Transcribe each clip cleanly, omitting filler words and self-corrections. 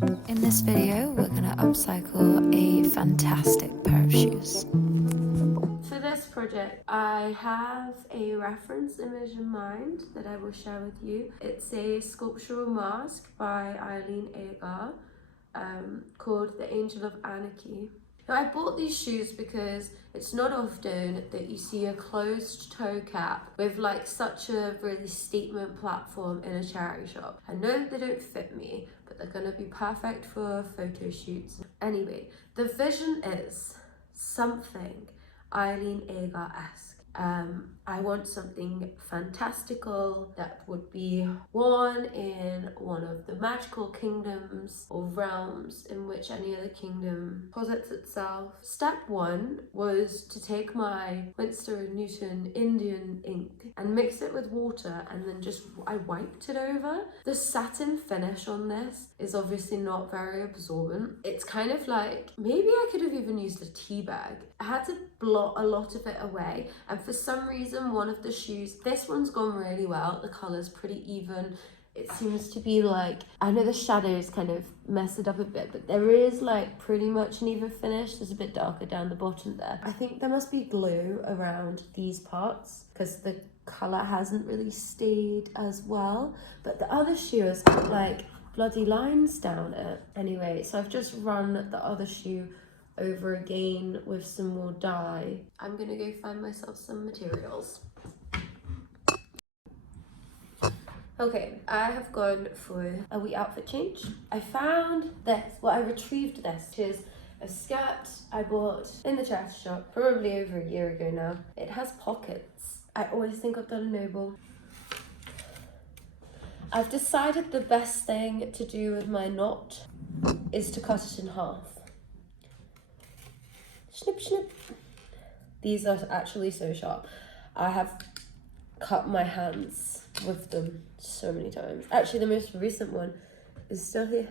In this video, we're gonna upcycle a fantastic pair of shoes. For this project, I have a reference image in mind that I will share with you. It's a sculptural mask by Eileen Agar called The Angel of Anarchy. Now, I bought these shoes because it's not often that you see a closed toe cap with like such a really statement platform in a charity shop. I know that they don't fit me, but they're gonna be perfect for photo shoots. Anyway, the vision is something Eileen Agar-esque. I want something fantastical that would be worn in one of the magical kingdoms or realms in which any other kingdom posits itself. Step one was to take my Winsor & Newton Indian ink and mix it with water, and then I wiped it over. The satin finish on this is obviously not very absorbent. It's kind of like, maybe I could have even used a tea bag. I had to blot a lot of it away, and for some reason one of the shoes, this one's gone really well. The colour's pretty even. It seems to be like, I know the shadows kind of mess it up a bit, but there is like pretty much an even finish. There's a bit darker down the bottom there. I think there must be glue around these parts because the colour hasn't really stayed as well, but the other shoe has got like bloody lines down it. Anyway, so I've just run the other shoe over again with some more dye. I'm gonna go find myself some materials. Okay, I have gone for a wee outfit change. I found this, I retrieved this, which is a skirt I bought in the charity shop probably over a year ago now. It has pockets. I always think I've done a noble. I've decided the best thing to do with my knot is to cut it in half. Snip, snip. These are actually so sharp. I have cut my hands with them so many times. Actually, the most recent one is still here.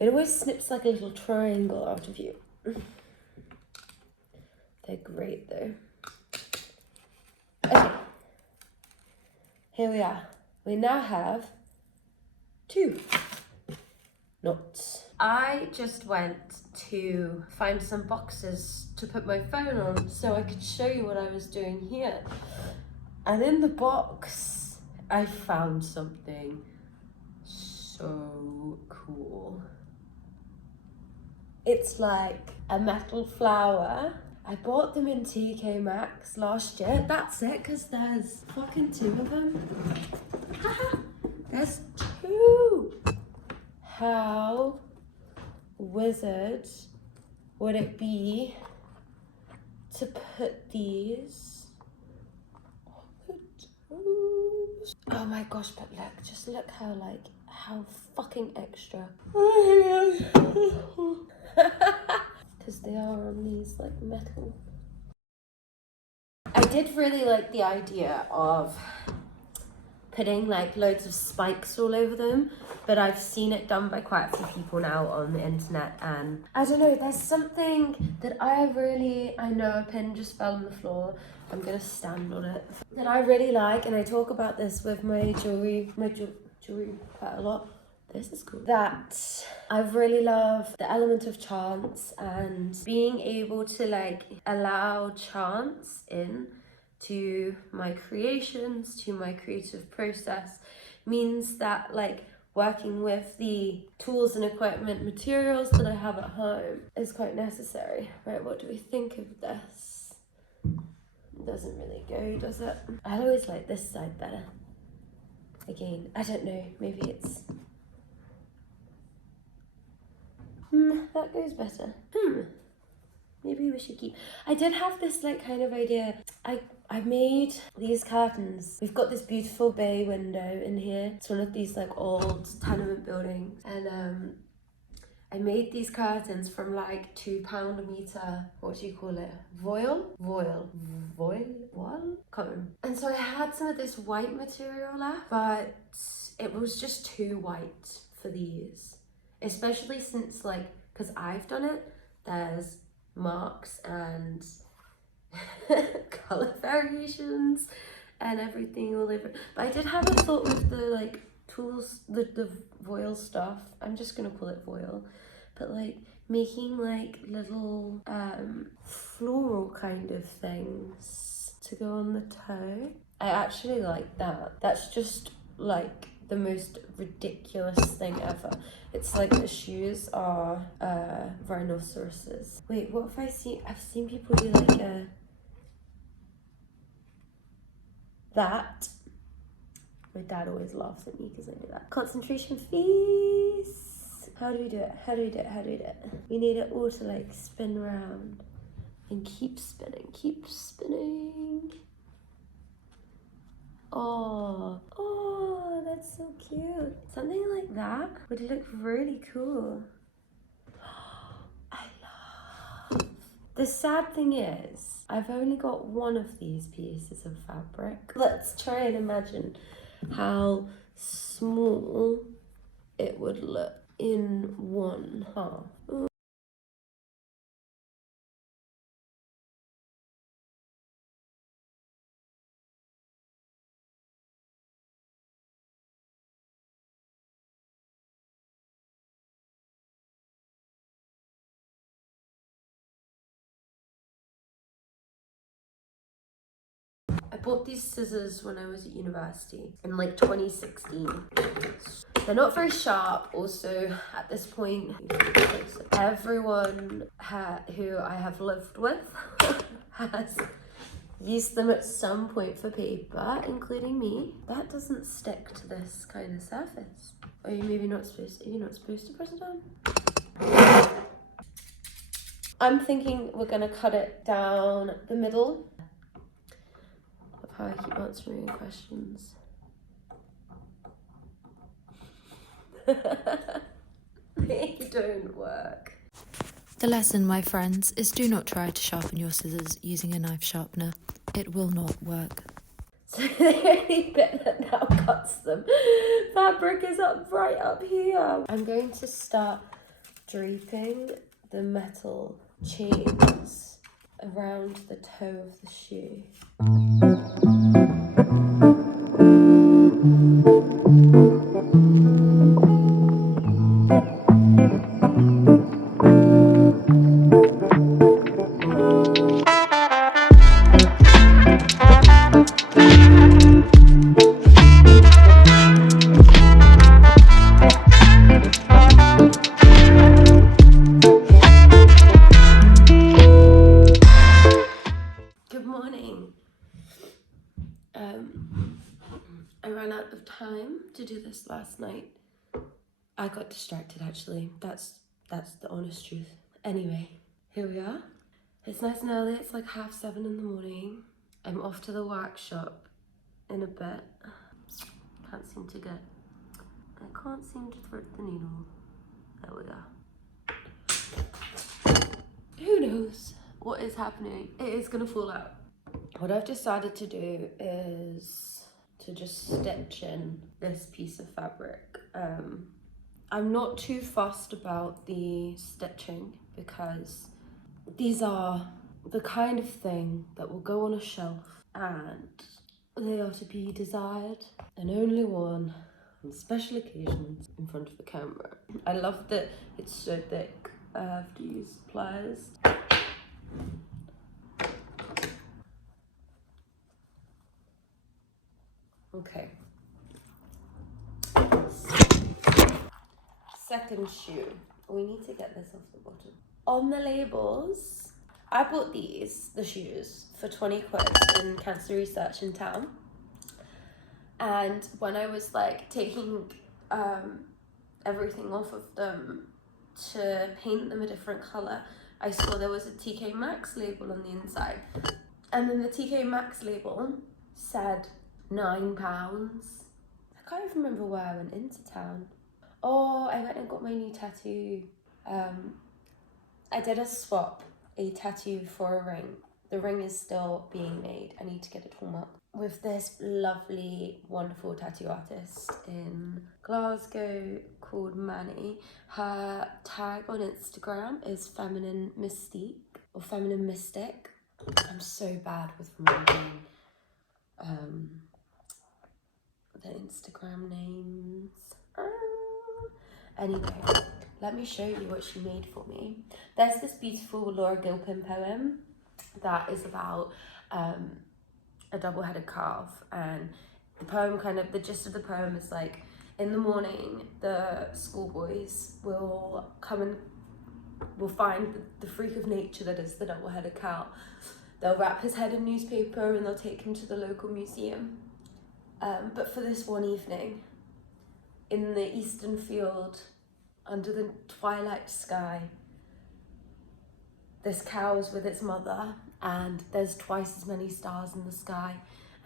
It always snips like a little triangle out of you. They're great though. Okay. Here we are. We now have 2 knots. I just went to find some boxes to put my phone on so I could show you what I was doing here. And in the box, I found something so cool. It's like a metal flower. I bought them in TK Maxx last year. That's it, because there's fucking 2 of them. There's 2. How wizard would it be to put these on the toes? Oh my gosh, but look, just look how fucking extra. Because they are on these like metal. I did really like the idea of putting like loads of spikes all over them, but I've seen it done by quite a few people now on the internet, and I don't know, there's something that I know a pin just fell on the floor, I'm gonna stand on it, that I really like, and I talk about this with my jewelry quite a lot. This is cool. That I really love the element of chance, and being able to like allow chance in to my creations, to my creative process, means that like working with the tools and equipment, materials that I have at home is quite necessary. Right, what do we think of this? It doesn't really go, does it? I always like this side better. Again, I don't know, maybe it's... that goes better. Maybe we should keep... I did have this like kind of idea. I made these curtains. We've got this beautiful bay window in here. It's one of these like old tenement buildings. And I made these curtains from like £2 a metre, what do you call it? Voile? What? Can't remember. And so I had some of this white material left, but it was just too white for these. Especially since like, because I've done it, there's marks and colour variations and everything all over. But I did have a thought with the like tools, the voile stuff, I'm just gonna call it voile, but like making like little floral kind of things to go on the toe. I actually like that. That's just like the most ridiculous thing ever. It's like the shoes are rhinoceroses. Wait, what if I've seen people do like that. My dad always laughs at me because I do that. Concentration, please. How do we do it? How do we do it? How do we do it? We need it all to like spin around and keep spinning, keep spinning. Oh, that's so cute. Something like that would look really cool. I love. The sad thing is, I've only got one of these pieces of fabric. Let's try and imagine how small it would look in one half. I bought these scissors when I was at university in like 2016. They're not very sharp. Also, at this point, everyone who I have lived with has used them at some point for paper, including me. That doesn't stick to this kind of surface. Are you maybe not supposed to? Are you not supposed to press it down? I'm thinking we're gonna cut it down the middle. How I keep answering your questions. They don't work. The lesson, my friends, is do not try to sharpen your scissors using a knife sharpener. It will not work. So the only bit that now cuts them, fabric is right up here. I'm going to start draping the metal chains around the toe of the shoe. I ran out of time to do this last night. I got distracted actually. That's the honest truth. Anyway, here we are. It's nice and early. It's like 7:30 in the morning. I'm off to the workshop in a bit. I can't seem to thread the needle. There we go. Who knows what is happening? It is gonna fall out. What I've decided to do is to just stitch in this piece of fabric. I'm not too fussed about the stitching because these are the kind of thing that will go on a shelf and they are to be desired and only worn on special occasions in front of the camera. I love that it's so thick. I have to use pliers. Okay. Second shoe. We need to get this off the bottom. On the labels, I bought the shoes, for 20 quid in Cancer Research in town. And when I was like taking everything off of them to paint them a different colour, I saw there was a TK Maxx label on the inside. And then the TK Maxx label said £9. I can't even remember where I went into town. Oh, I went and got my new tattoo. I did a tattoo for a ring. The ring is still being made. I need to get it home up. With this lovely, wonderful tattoo artist in Glasgow called Manny. Her tag on Instagram is feminine mystique or feminine mystic. I'm so bad with remembering the Instagram names. Anyway, let me show you what she made for me. There's this beautiful Laura Gilpin poem that is about a double-headed calf, and the poem the gist of the poem is like, in the morning the schoolboys will come and will find the freak of nature that is the double-headed cow. They'll wrap his head in newspaper and they'll take him to the local museum. But for this one evening, in the eastern field, under the twilight sky, this cow is with its mother, and there's twice as many stars in the sky.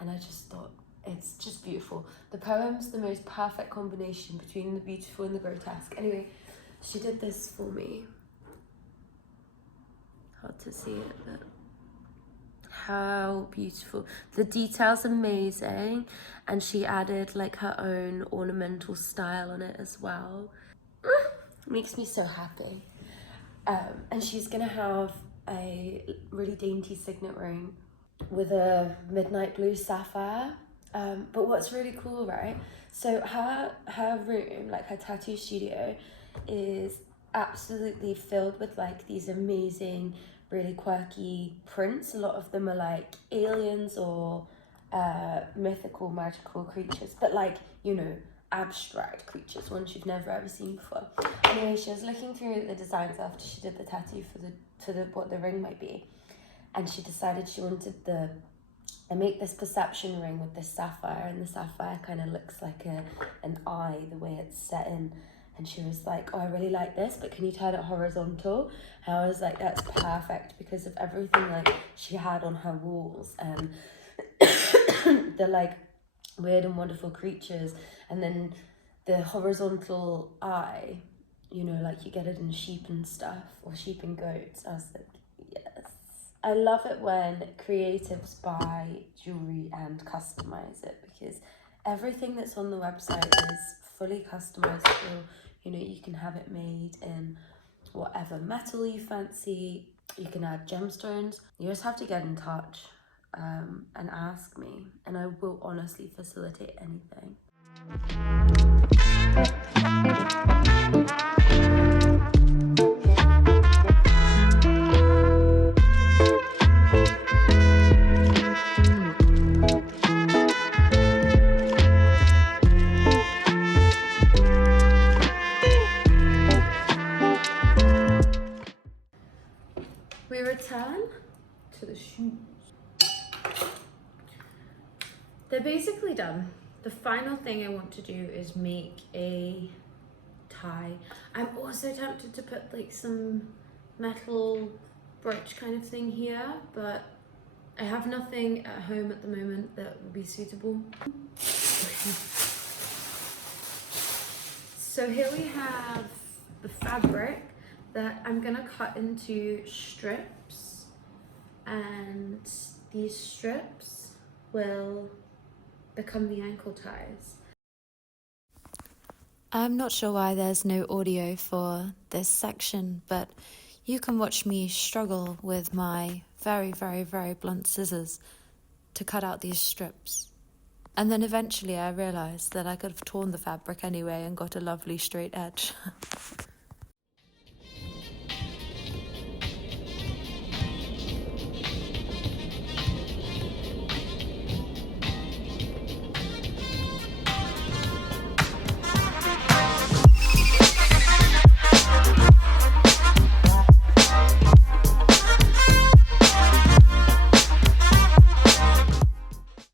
And I just thought, it's just beautiful. The poem's the most perfect combination between the beautiful and the grotesque. Anyway, she did this for me. Hard to see it, but how beautiful. The detail's amazing, and she added like her own ornamental style on it as well. Makes me so happy. And she's gonna have a really dainty signet ring with a midnight blue sapphire. But what's really cool, right? So her room, like her tattoo studio, is absolutely filled with like these amazing, really quirky prints. A lot of them are like aliens or mythical, magical creatures, but like, you know, abstract creatures, ones you've never ever seen before. Anyway, she was looking through the designs after she did the tattoo for what the ring might be, and she decided she wanted I make this perception ring with this sapphire, and the sapphire kind of looks like an eye, the way it's set in. And she was like, oh, I really like this, but can you turn it horizontal? And I was like, that's perfect, because of everything like she had on her walls, and the like weird and wonderful creatures, and then the horizontal eye, you know, like you get it in sheep and stuff, or sheep and goats. I was like, yes. I love it when creatives buy jewelry and customize it, because everything that's on the website is fully customizable. You know, you can have it made in whatever metal you fancy. You can add gemstones. You just have to get in touch and ask me, and I will honestly facilitate anything. We return to the shoes. They're basically done. The final thing I want to do is make a tie. I'm also tempted to put like some metal brooch kind of thing here, but I have nothing at home at the moment that would be suitable. So here we have the fabric that I'm gonna cut into strips, and these strips will become the ankle ties. I'm not sure why there's no audio for this section, but you can watch me struggle with my very, very, very blunt scissors to cut out these strips. And then eventually I realised that I could have torn the fabric anyway and got a lovely straight edge.